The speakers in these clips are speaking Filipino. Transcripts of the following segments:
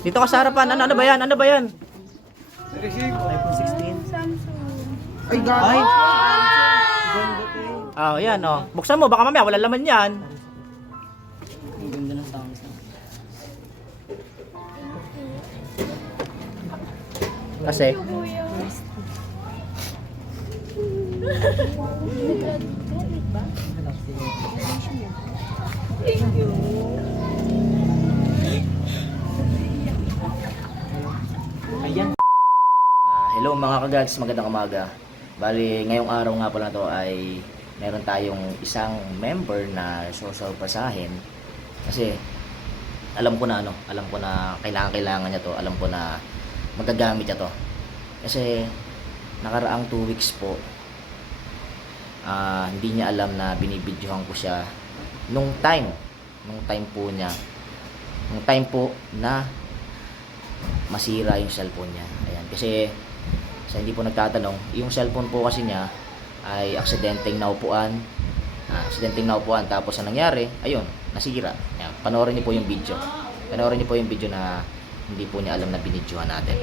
Dito ka sa harapan. Ano, ano ba yan? Ano ba yan? iPhone 16. Ay. Ay. Ah, yan oh. Buksan mo, baka mamaya wala laman yan. Ang ganda ng sound. Kasi, Ayan. Ah, hello mga kagads, magandang umaga. Bali, ngayong araw nga pala to ay meron tayong isang member na susurpresahin. Kasi alam ko na ano, alam ko na kailangan kailangan niya to, alam ko na magagamit niya to. Kasi nakaraang 2 weeks po ah, hindi niya alam na binibidyohan ko siya nung time, nung time po niya. Nung time po na masira yung cellphone niya. Ayan, kasi sa hindi po nagtatanong, yung cellphone po kasi niya ay aksidenteng naupuan. Ah, aksidenteng naupuan tapos ang nangyari, ayun, nasira. Ayan, panoorin niyo po yung video. Panoorin niyo po yung video na hindi po niya alam na binidyohan natin.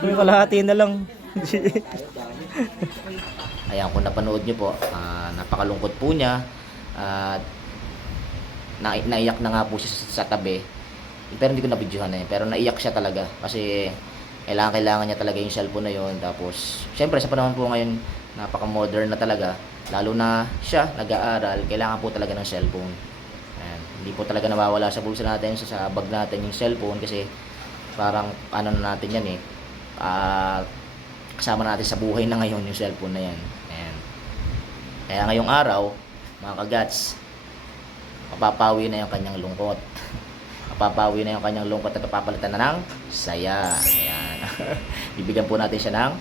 Yung kalahati na lang. Ayan, kung napanood niyo po, ah, napakalungkot po niya at na, naiyak na nga po siya sa, sa tabi pero hindi ko nabidyohan na yun. Pero naiyak siya talaga. Kasi kailangan, kailangan niya talaga yung cellphone na yun. Tapos, syempre sa panahon po ngayon, napaka-modern na talaga. Lalo na siya, nag-aaral, kailangan po talaga ng cellphone. Ayan. Hindi po talaga nawawala sa bulsa natin, sa, sa bag natin yung cellphone. Kasi parang ano na natin yan eh. Ah, kasama natin sa buhay na ngayon yung cellphone na yan. Ayan. Kaya ngayong araw, mga kagats, mapapawi na yung kanyang lungkot mapapawi na yung kanyang lungkot at papalitan na ng saya. Ayan. Bibigyan po natin siya ng,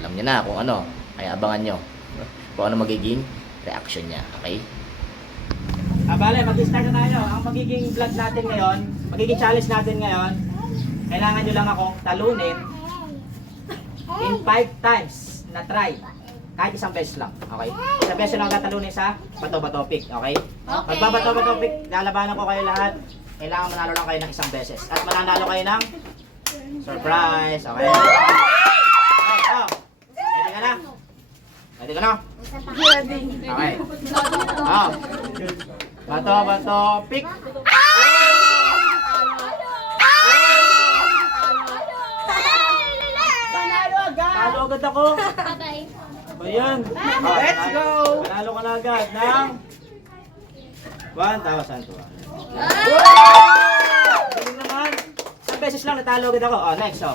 alam niyo na kung ano, ay abangan nyo kung ano magiging reaction niya. Okay? Ah, bale, mag-start na tayo. Ang magiging vlog natin ngayon, magiging challenge natin ngayon, kailangan nyo lang ako talunin in 5 times na try. Kahit isang beses lang. Okay? Isang beses lang tatalunin sa bato-bato pick. Okay? Okay. Magbabato-bato pick, lalabanan ko kayo lahat. Kailangan manalo lang kayo ng isang beses. At mananalo kayo ng surprise. Okay? Okay, oh. Ready ka na? Ready ka na? Okay. Oh. Bato, bato, pick. Talo agad ako. Bye-bye. Ba yan? Let's go! Panalo ka na agad ng 1,000 to. Galing naman. Isang beses lang natalo agad ako. Oh, next oh.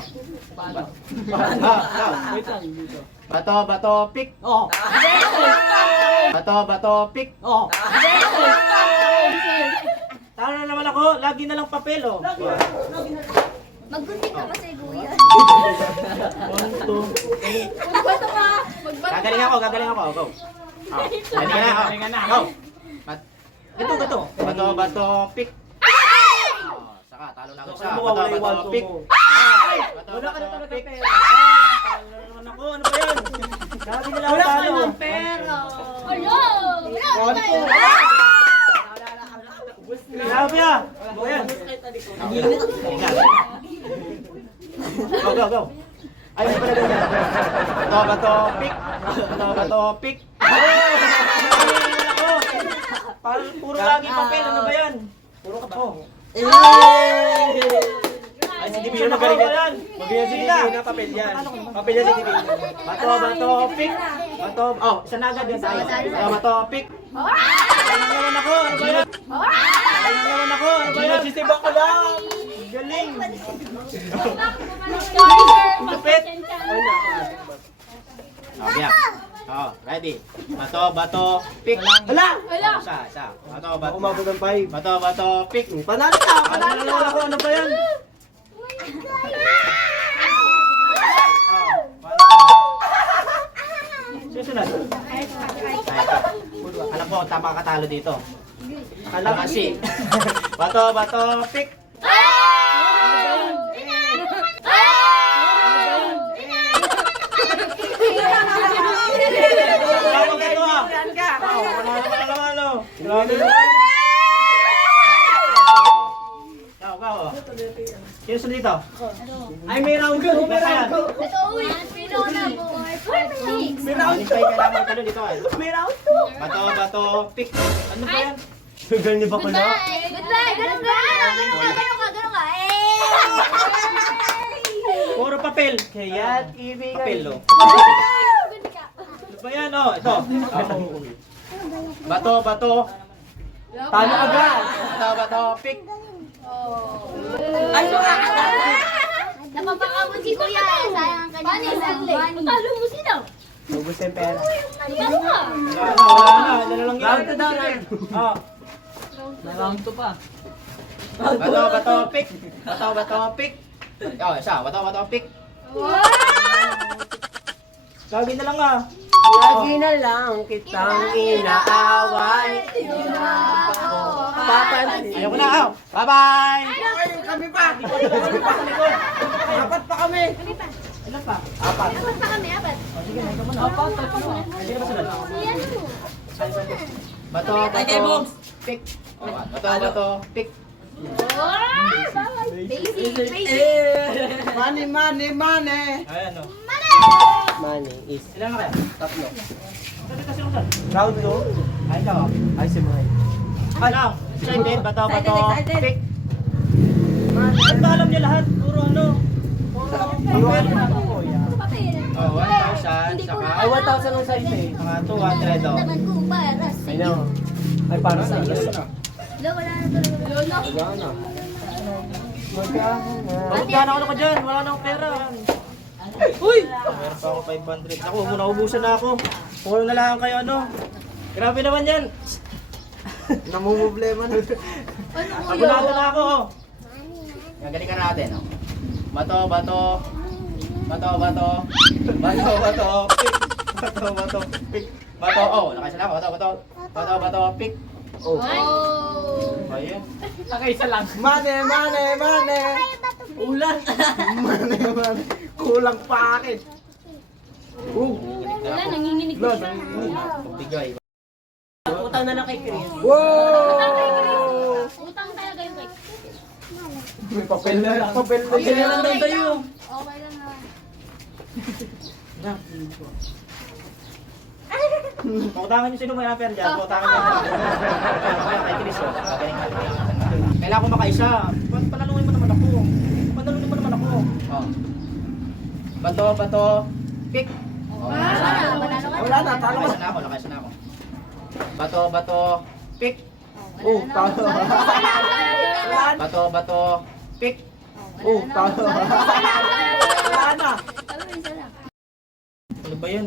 Wait lang, dito. Bato, bato, pick. Oh! Bato, bato, pick. Oh! Talo na naman ako. Lagi na lang papel oh. Maggunting ka kasi, kuya. Magbato ka. Magbato Gagaling ako, gagaling ako. Go. Oh. Ready ka na? Oh. Galing ka na. Go. Bat ito, ito. Bato, bato, pick. Oh, saka, talo na ako sa. Bato, bato, pick. Bato, Wala ka na bato, talaga pick. pera. Ah, Talo na naman ako. Ano ba yan? Sabi nila ako Wala ka talo. ng pera! Hello! One, two. Grabe ah. Ano yan? Go, go, go. Ay, hindi pala ganyan. Bato, bato, pick. Bato, bato, pick. Ay, ako. Parang puro lagi papel. Ano ba yan? Puro ka po. Ay, si Divino na galing yan. Mabigyan si Divino na papel yan. Papel yan si Divino. Bato, bato, pick. Bato, oh, isa na agad din tayo. Bato, bato, pick. Ay, naman ako. Ano ba yan? Ay, naman ako. Ano ba yan? Nagsisibak ko lang! Galing. Lupit! Na. Oh, ready. Bato, bato, pick. Hala! Wala! Isa, isa. Bato, bato. Umabot ng 5. Bato, bato, pick. Panalo ka! Ano na naman ako? Ano ba yan? Oh. Susunod. Alam ko, tama ka talo dito. Alam kasi. bato, bato, pick. Ah. Sino sunod dito? Ay, may round 2. May round 2. Ito, uy. Pinona boy. Six. May round 2. kailangan talo dito. ah. May round 2. Bato, bato, pick. Ano ba yan? Sugal niyo ba Goodbye. Goodbye. Ganun. Ganun. Ganun. Ganun. Puro papel. Kaya, papel, oh. Ka. Ano ba yan, oh? Ito. Bato, bato. Talo agad. Bato, bato, pick. Ay, mga Napapakabot si Kuya. Sayang ang kanyang. Talo mo sino? Ubus yung pera. Talo ka. Wala na, wala na. Ano lang yan? Round two daw, round. Oh. Round 2 pa. Bato, bato, pick. Bato, bato, pick. Oh, isa. Bato, bato, pick. Lagi na lang ah. Lagi na lang kitang inaaway. Papansin. Ayoko na, ah. Bye-bye! Kami pa. Apat pa kami. Ilan pa? Apat. Apat pa kami. Apat. Apat, tatlo. Hindi ka ba sunod? Yan mo. Bato, Ay, kay bato, Bogs. pick. Oh, Bato, bato, pick. Money, money, money. Ayan, oh. Money is Ilan na kaya? tatlo. Sabi kasi kung saan? Round 2. Ay, ikaw. ah. Ay, si Mahal. Ano? Excited? Bato, bato, Excited, pick. Ano ba alam niyo lahat? Puro ano? Puro ano kuya. Papel. Oh, 1,000, Hindi ko saka- Ay, 1,000 ang size eh. Mga 200, oh. Naman ko para sa. Ay, para sa iyo. Lo, wala na talaga. Lolo. Wala na. Magkano na? Magkano ako na dyan? Wala na akong pera. Uy! Meron pa ako 500. Ako, muna ubusan na ako. Puro na lang kayo ano. Grabe naman yan. Namumblema na. Abunado na ako. oh. Yan, galing ka natin. Oh. Bato, bato. Bato, bato. Bato, bato. Pick. Bato, bato. Pick. Bato, oh. Nakaisa na ako. Bato, bato. Bato, bato. Pick. Oh. Oh. Ayun. Nakaisa lang. Money, money, money. Ulan. Money, money. Kulang pa akin. Wala, nanginginig na siya. Bigay. Utang na lang kay Chris. Wow! Utang talaga yung cake. May papel na, papel na lang daw tayo. Okay lang naman. Pautangan niyo sino may affair dyan. Pautangan niyo. Kay Chris. oh. Ka. Kailangan ko makaisa. Pa- Panalunin mo naman ako. Panalunin mo naman ako. Oh. Bato, bato. Pick. Oh, Wala na, wala na. Wala na, talo Nakaisa ka. na ako, nakaisa na ako. Bato, bato. Pick. Oh, talo. Bato, bato. Pick. Oh, talo. Wala na. Ano ba yun?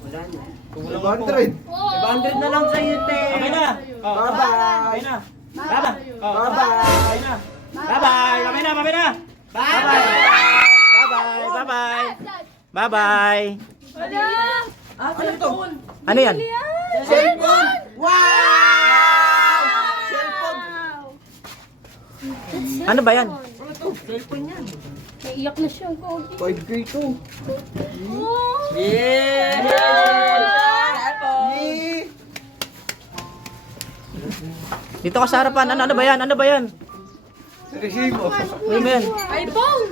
Wala na. Kulang ako. 100. 500 na lang sa'yo, te. Okay na. Oh, Bye-bye. Okay na. Bye-bye. Oh, Bye-bye. Okay na. Bye-bye. Okay na, okay na. Bye-bye. Bye-bye. Bye-bye. Bye-bye. Wala. Ah, ano to? Ano yan? Cellphone! Wow! Cellphone! Ano ba yan? Cellphone yan. Naiyak na siya. Gogi. 5K to. Yeah! Ni. Dito ka sa harapan. Ano, ano ba yan? Ano ba yan? Resibo. Yan? iPhone!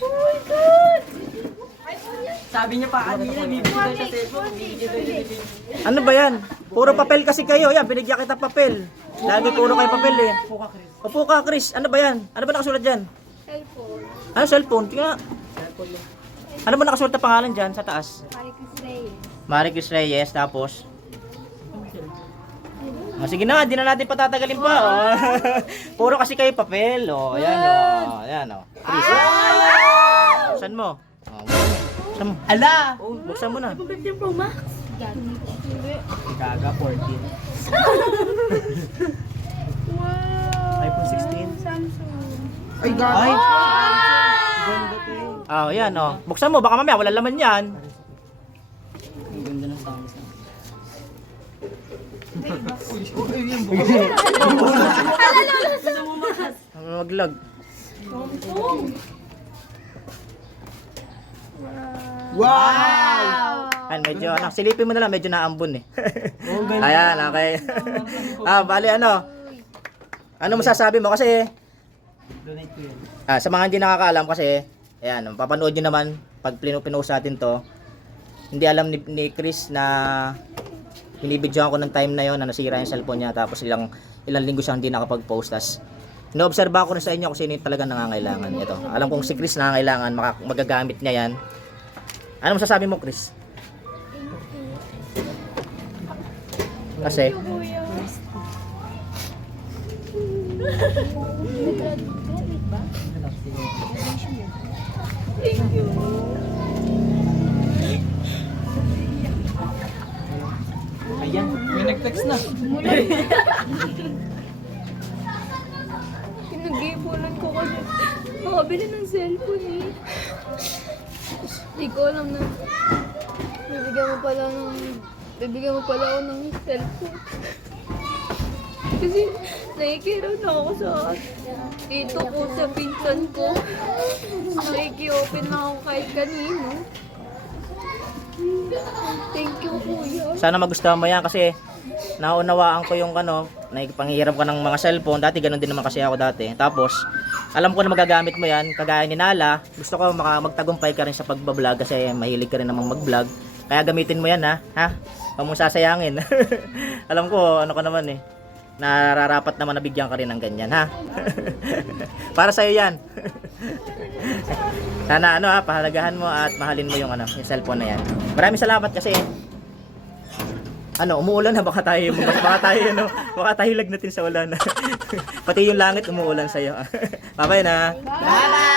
Oh my God! Sabi niya pa kanina, bibigyan siya cellphone. Bibigyan. Ano ba yan? Puro papel kasi kayo. Yan, binigyan kita papel. Lagi puro kayo papel eh. Chris. Opo ka, Chris. Ano ba yan? Ano ba nakasulat dyan? Cellphone. Ano cellphone? Tingnan. Ano ba nakasulat na pangalan dyan sa taas? Maricruz Reyes. Marie Chris Reyes, tapos... Ah, sige na, di na natin patatagalin pa. Oh. Puro kasi kayo papel. Oh, ayan, oh. Ayan, oh. Chris. Buksan mo. Oh, buksan mo. Ala! Oh, buksan mo na. 15 Pro Max? Gaga 14. iPhone 16. Samsung. Ay, gago. Ay. Oh, ayan, oh. Buksan mo, baka mamaya wala laman yan. Ang ganda ng Samsung. Maglag. Wow! Ayan, medyo, ano, silipin mo na lang, medyo naambun eh. Ayan, okay. ah, bali ano, ano masasabi mo? Kasi, Donate ko yun. ah, sa mga hindi nakakaalam kasi, ayan, papanood nyo naman, pag pinu- pinost natin to, hindi alam ni, ni Chris na binibidyoan ko ng time na yon na nasira yung cellphone niya tapos ilang ilang linggo siyang hindi nakapag-post tas inoobserba ko rin sa inyo kung sino yung talagang nangangailangan ito alam kong si Chris nangangailangan magagamit niya yan ano masasabi mo Chris? kasi Ayan, may nag-text na. Pinag-iipunan ko kasi makabili ng cellphone eh. Hindi ko alam na bibigyan mo pala ng bibigyan mo pala ako ng cellphone. Kasi nakikiraw na ako sa ito ko sa pinsan ko. Nakiki-open na ako kahit kanino. Thank you, kuya. sana magustuhan mo yan kasi naunawaan ko yung ano, naipanghiram ka ng mga cellphone. Dati ganun din naman kasi ako dati. Tapos, alam ko na magagamit mo yan. Kagaya ni Nala, gusto ko maka magtagumpay ka rin sa pagbablog kasi mahilig ka rin namang mag-vlog. Kaya gamitin mo yan ha. Ha? Huwag mong sasayangin. alam ko, ano ka naman eh. Nararapat naman nabigyan ka rin ng ganyan ha. Para sa'yo yan. Sana ano ha, pahalagahan mo at mahalin mo yung ano, yung cellphone na yan. Maraming salamat kasi ano, umuulan na baka tayo baka tayo ano, baka tayo lagnatin sa ulan. Pati yung langit umuulan sa iyo. Bye-bye na. Bye-bye!